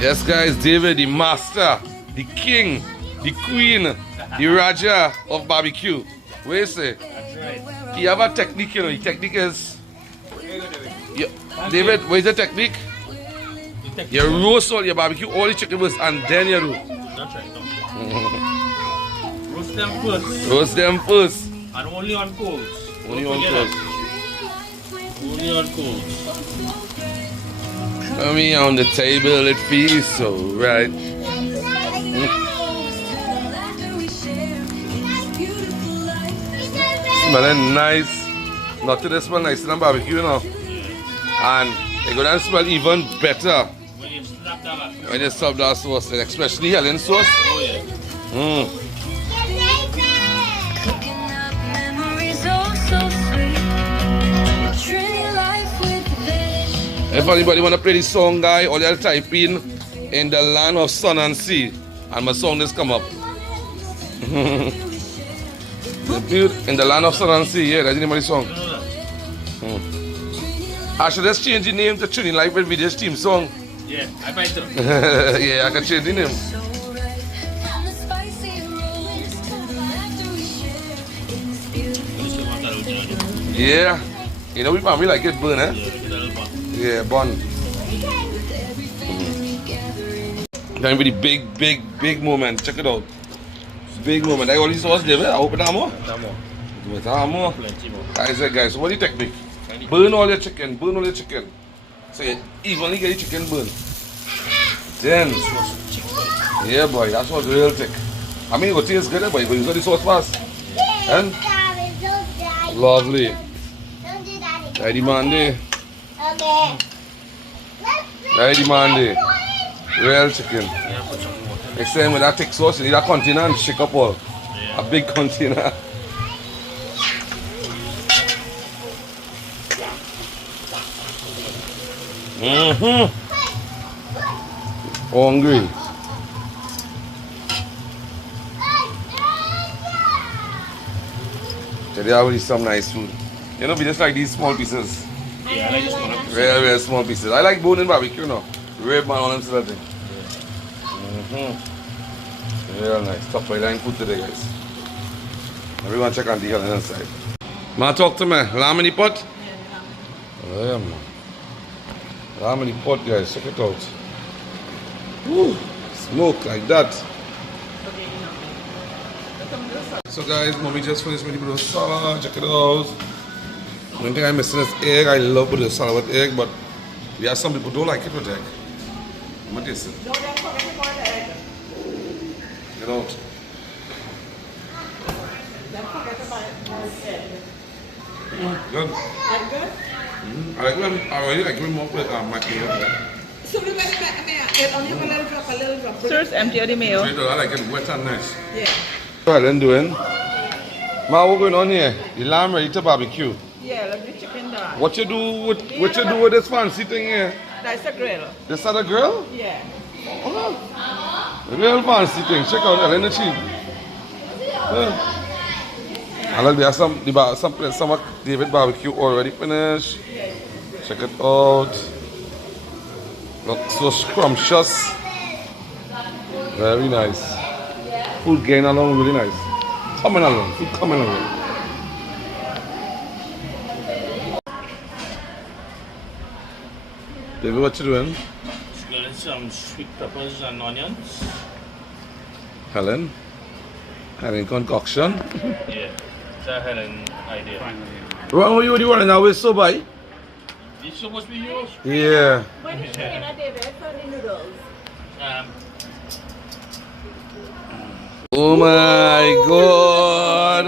Yes, guys, David, the master, the king, the queen, the Raja of barbecue. What do you say? That's right. You have a technique, you know. The technique is. David, what is the technique? You roast all your barbecue, all the chicken first, and then you do. That's right. No. Roast them first. Roast them first. And only on coals. Only on coals. Only on coals. I mean, on the table, it feels so right. Smelling nice. Not to this smell nicer than barbecue, you know. And it go down smell even better When you slap that up. when you serve that sauce, especially Helen sauce. Oh yeah. If anybody want to play this song, guy, all you type in the land of sun and sea, and my song just come up. In the land of sun and sea, yeah, that's the name of the song. You know that? I should just change the name to Trini Life with Video's team song. Yeah, I might too. Yeah, I can change the name. Yeah, you know we probably like it burn, eh? Yeah, bun. Going for the big moment. Check it out. Big moment. I got this sauce there. I open that more. Do it more. Guys, what do you technique? Burn all your chicken. Burn all your chicken. So you evenly get your chicken burn. Then, yeah, boy, that's what's real thick. I mean, it tastes good, boy. But you got the sauce fast. And lovely. I demand it. I demand it. Real chicken. Next time with that thick sauce, you need a container and shake up all. A big container. Hungry. Today I will eat some nice food. You know, we just like these small pieces. Yeah, I like this one. Real small pieces. I like bone in barbecue, you know. Rib man on them sort of thing. Real nice. Top line food today, guys. Everyone check on the other inside. Man, talk to me. Lamb in the pot? Oh, yeah, man. Lamb in the pot, guys. Check it out. Woo. Smoke like that. So, guys, mommy just finished making potato salad. Check it out. One thing I'm missing is egg. I love potato salad with egg, but we have some people who don't like it with egg. I'm going to taste it. Get out. Good. I really like when more with my ear. Sir, it's empty of the mayo. I like it wet and nice. Yeah. What are you doing? Ma, what's going on here? The lamb ready to barbecue. Yeah, like the chicken done. What you do with this fancy thing here? That's a grill. This other grill? Yeah. Oh, real fancy thing. Check out that, isn't it cheap? Yeah. I like there's some David barbecue already finished. Check it out. Looks so scrumptious. Very nice. Food getting along really nice. Coming along. Food coming along. David, what you doing? Grilling some sweet peppers and onions. Helen? Helen concoction? Yeah, it's a Helen idea. What were you running now with so by? It's supposed to be yours. Yeah. When you chicken at David for the noodles. Oh my God!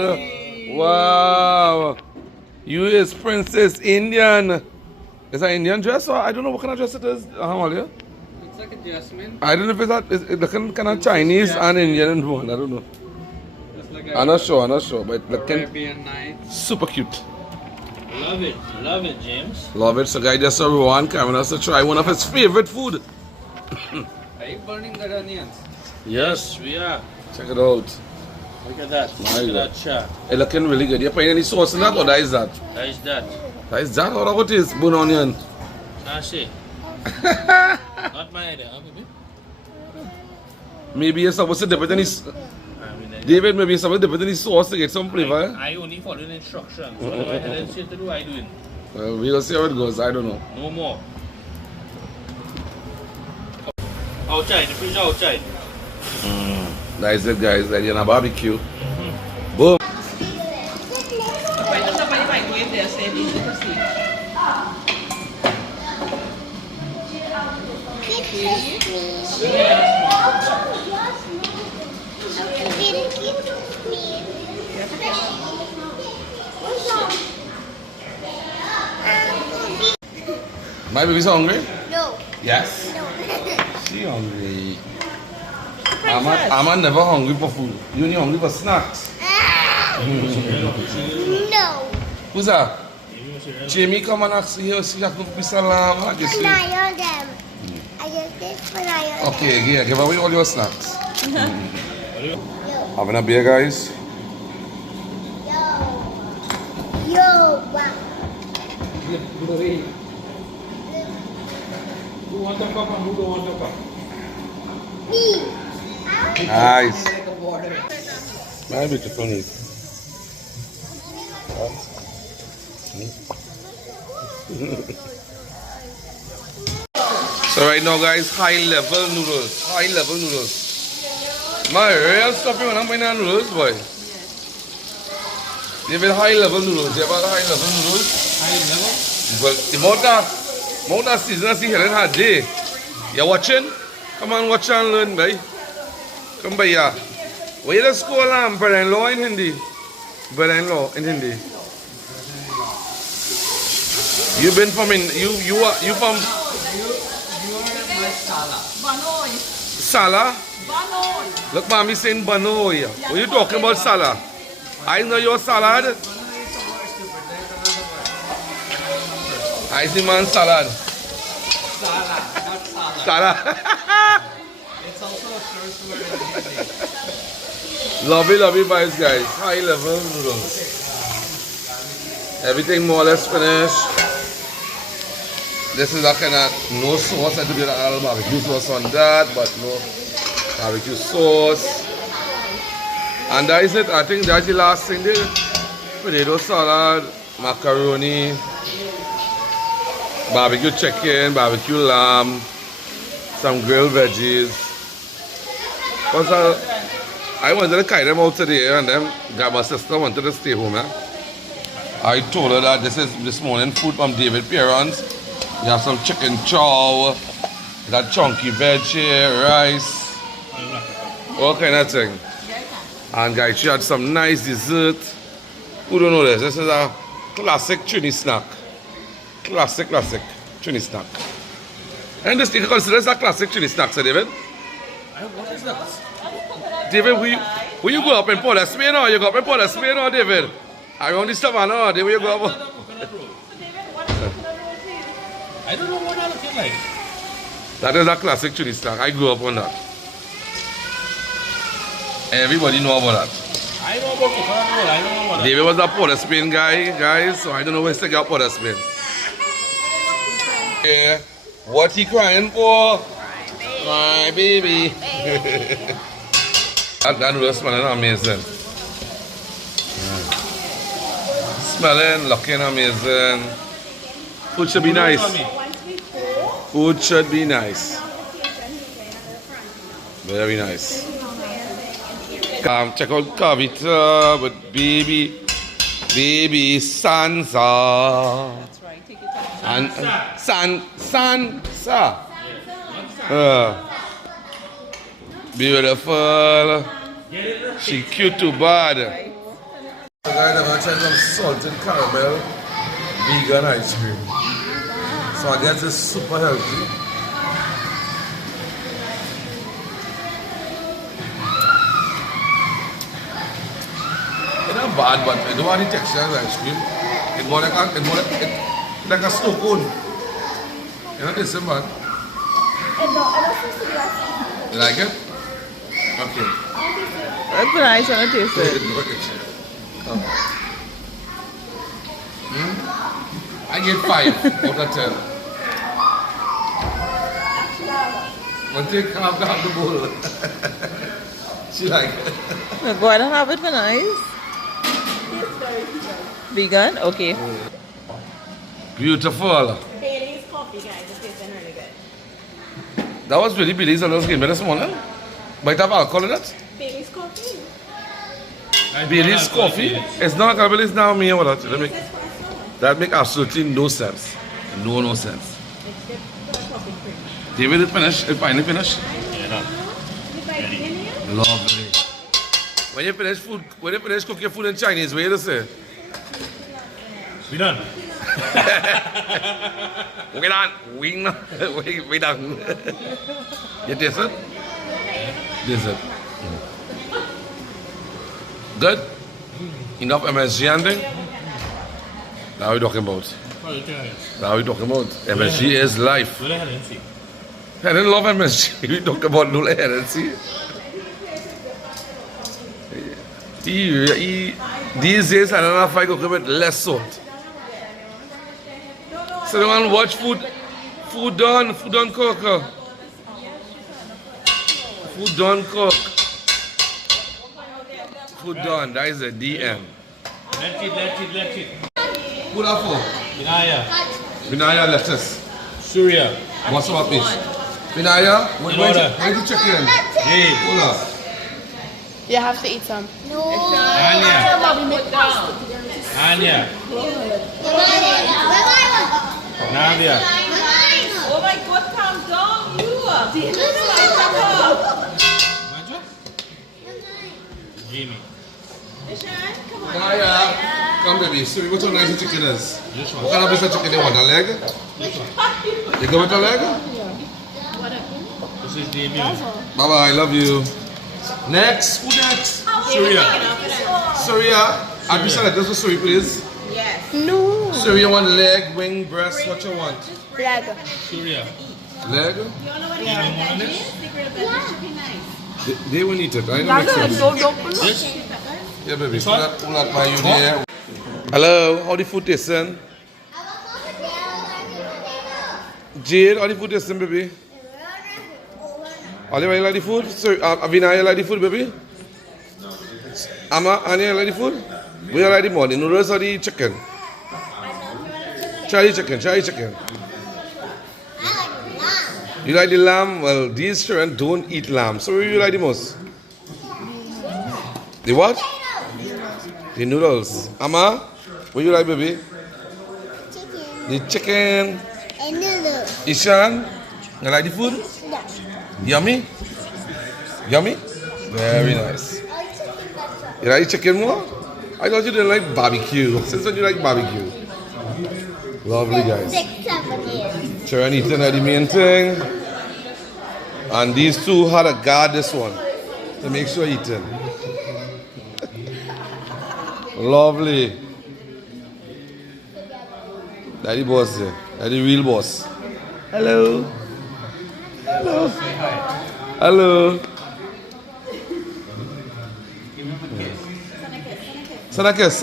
Wow! You is Princess Indian. Is that Indian dress or I don't know what kind of dress it is? Amalia? It's like a jasmine. I don't know if it's looking kind of Chinese and Indian in one. I don't know. It's like I'm not sure, but looking Arabian night. super cute. Love it, James. Love it. So, guys, just saw Rowan coming us to try one of his favorite food. Are you burning the onions? Yes, we are. Check it out. Look at that. My Look God. at that char. It's looking really good. You putting any sauce in that or that is that? That is that. That is that or what is bun onion? Nasi. Not my my idea, baby. Maybe you're supposed to dip it in his... David, maybe you're supposed to dip it in his sauce to get some flavor. I only follow the instructions. So what I didn't say to do, I do it. Well, we'll see how it goes. I don't know. No more. Outside, the fridge outside. That's it, guys. Like in a barbecue. Boom. If I just have any microwave there, say easy to see. My baby's hungry? No. Yes. No. She hungry. I'm never hungry for food. You only hungry for snacks. No. Who's that? Jamie, come and ask you. She has to be salam. I guess you. I on them. I just did when I on Okay, yeah, give away all your snacks. Having a beer, guys. Yo. Wow. Who wants a cup and who don't want a cup? Me. Nice. My beautiful niece. So right now, guys, high level noodles. High level noodles. My real stuff when I'm buying noodles, boy. They have high level noodles. They have high level noodles. High level? Well, the amount of season I see Helen had day. You watching? Come on, watch and learn, boy. Come by here. Where you just call brother-in-law in Hindi? Brother-in-law in Hindi. You've been from you from Banoy. Sala? Banoy. Look, mommy saying Banoy. What are you talking about, Sala? I know your salad. I see man salad. Salad, not salad. Salad. It's also a curse word in Hindi. Lovely vibes, guys. High level noodles. Everything more or less finished. This is a kind of no sauce. I do get a little barbecue sauce on that, but no barbecue sauce. And that is it. I think that's the last thing there. Potato salad, macaroni, barbecue chicken, barbecue lamb, some grilled veggies. Because I wanted to carry them out today, and then my sister wanted to stay home. I told her that this morning food from David Perron's. You have some chicken chow, that chunky veg here, rice, all kind of thing. And guys, she had some nice dessert. Who don't know this? This is a classic Trini snack. Classic Trini snack. And this you can consider this a classic Trini snack, sir, David? What is that? David, will you go up in Port of Spain or you go up in Port of Spain or David? Around the Savannah, David, you go up. I don't know what I look like. That is a classic Trini snack. I grew up on that. Everybody know about that. I know about coconut roll. I don't know what that. David was a Port of Spain guy, guys, so I don't know where to get Port of Spain. Yeah. What he crying for? My baby. That noodle smelling amazing. Smelling, looking amazing. Food should be nice. Food should be nice. Very nice. Check out Kavita with baby Sansa. That's right. Take your time. And Sansa. Beautiful. She cute too bad. So guys, I'm gonna try some salted caramel vegan ice cream. So I guess it's super healthy. It's not bad, but I don't want the texture of the ice cream. It's more like a snow cone. You know this, man? You like it? Okay. That's nice. I want to taste it. Look at you. I get 5 out of 10. One thing calm down the bowl. She like it. Now go ahead and have it for nice. Vegan? Okay. Beautiful. Bailey's coffee, guys. It's tasting really good. That was really Billy's and those gave me this morning. Might have alcohol in it. Bailey's coffee? Bailey's coffee. It's not alcohol, it's now me or that. That make absolutely no sense. No sense. David, it finished? It finally finished? Lovely. When you finish cook your food in Chinese, what do you say? We done. We done. We done. You taste it? Taste it. Good? Enough MSG and thing? Now we're talking about. Now we're talking about. MSG is life. I didn't love MSG. We talk about no herency. These days I don't know if I cook with less salt. So they want to watch food done cook. Food done cook. Food done, that is a DM. Let's eat. Who that for? Vinaya lettuce. Surya. What's up, please? Vinaya, where's the chicken? Hold up. You have to eat some. No. Anya. Nadia. Oh my God, calm down, you. Jimmy. Vinaya, come baby. So what kind of nice chicken is? What kind of piece of chicken you want? A leg? You go with a leg? This is Jimmy. Bye bye, I love you. Next, who next? Surya. Surya, I'll be selling this for Surya, please. Yes. No. Surya, want leg, wing, breast, what you want? Leg. Surya. Leg? Yeah. They will eat it. I know makes sense. This? Yeah, baby. Pull out my you there. Hello, how the food tasting? Jade, how the food tasting, baby? Oliver, you like the food? So, Avina, you like the food, baby? Amma, Anya, you like the food? We like the more, the noodles or the chicken? Try the chicken. You like the lamb? Well, these children don't eat lamb. So, what do you like the most? The what? The noodles. Amma, what do you like, baby? Chicken. The chicken. And noodles. Ishan, you like the food? Yummy? Very nice. You like chicken more? I thought you didn't like barbecue. Since when you like barbecue? Lovely, guys. 6, 7 years. Sharon eating are the main thing. And these two had to guard this one to make sure eating. Lovely. Daddy boss there. Daddy real boss. Hello. Hello. Sanakis.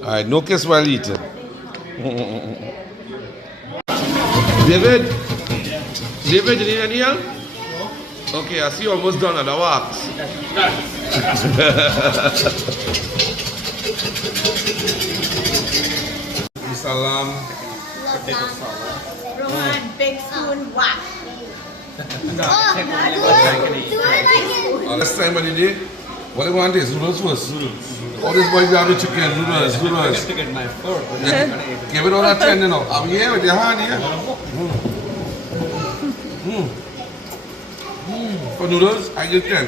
Alright, no kiss while eating. David, you need any help? Okay, I see you almost done at the wax. Salam. Roman, big spoon, whack. Last time what you did, what do you want is noodles first. All these boys have the chicken, noodles. Give it all that 10, you know. I'm here with your hand here. For noodles, I give 10.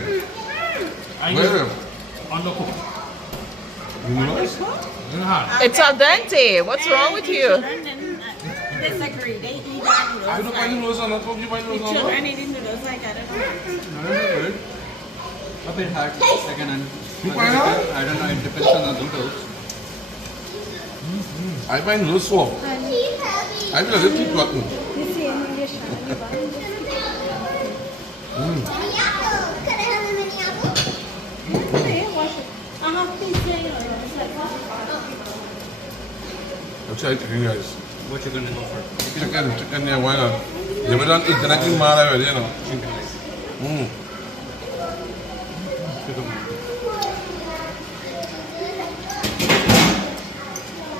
Where? Undercooked. Noodles? It's al dente. What's wrong with you? Disagree. They eat our I don't buy noodles on that. You buy noodles on that? children eating noodles like that. A bit hard, second and Why not? I don't know, it depends on the noodles. I buy noodles soft. I feel a little too rotten. I'll try chicken, guys. What you gonna go for? Chicken, yeah, why not? You don't eat the next mad already, you know. Chicken leg. Mm.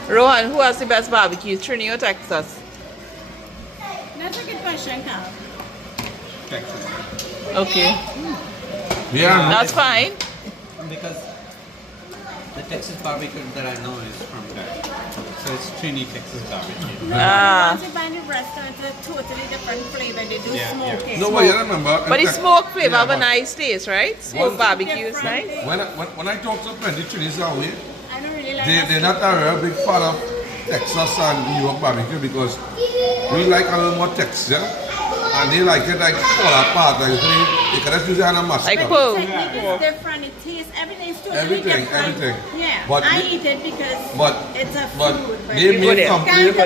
Rohan, who has the best barbecue, Trini or Texas? That's a good question, Carl. Texas. Okay, Yeah. that's fine. Because the Texas barbecue that I know is from there. So it's Trini Texas barbecue. Ah, Once you find a restaurant, it's a totally different flavor. They do Yeah, smoking. No, but you remember. but the smoke flavor Yeah, have a but nice taste, right? Smoked barbecue is nice. When I talk to friends, the Chinese are way, I don't really like they're not a real big fan of Texas and New York barbecue because we like a little more texture and they like it like fall apart. Like they can just use it on a mash. Like up. pork. technique is different. It tastes everything's totally Everything, different. everything. Yeah, But I the- eat it because But it's a but food. But they you main it. can't complaint.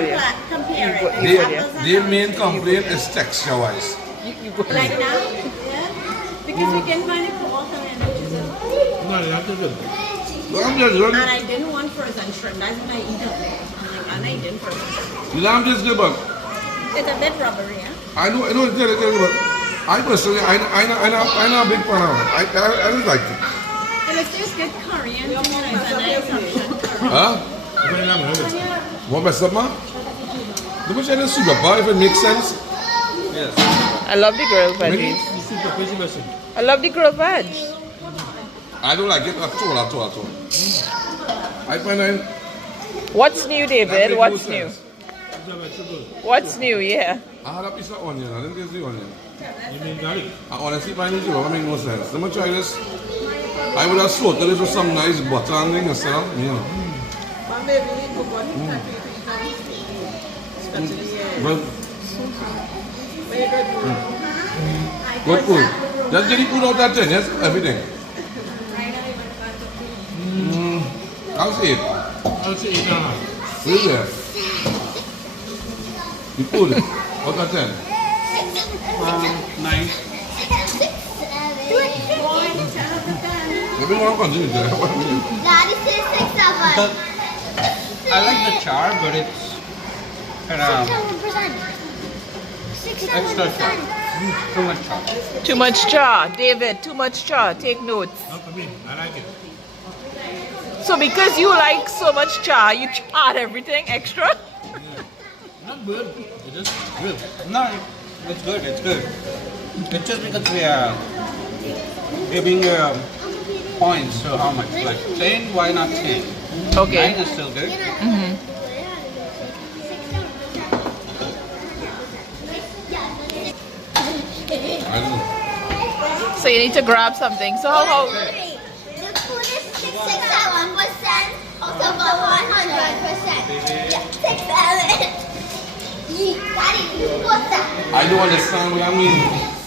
compare it. They, It's apples and their oranges. main complaint is texture wise. Like now, yeah, because we can find it for all kind of dishes. No, that's good. I'm just good. And I didn't want frozen shrimp. That's what I eat up there. I'm like, and I didn't frozen shrimp. You know, I'm just good, but It's a bit rubbery, yeah. I know it's good, but I personally, I'm not a big fan of it. I just like it. But if there's good curry and things, it's a nice option. Curry. Huh? What best up, man? Do much I didn't soup up, if it makes sense. Yes. I love the grilled veggies. I love the grilled veg. I don't like it at all. I find that What's new, that David? makes What's no new? sense. What's new? Yeah. I had a piece of onion, I didn't taste the onion. You mean garlic? I honestly find it that make no sense. Let me try this. I would have slaughtered this with some nice butter and thing instead of, you know. Well, good food. Just get the food out that thing, yes? Everything. I'll say it. Where's there? The food. Out of 10. 9. Everyone continue there. Daddy says 6, 7. But I like the char, but it's kind of 6, 7%. extra char. Too much char. Too much char. David, too much char. Take notes. I like it. So because you like so much char, you char everything extra? Not good. It is good. No, it's good. It's good. It's just because we are giving points. So how much? Like 10? Why not 10? 9 Okay. is still good. I don't know. So you need to grab something. So how The food is 6, 7%. Also about 100%. Yeah, 6, 7. Daddy, what's that? I don't understand what I mean.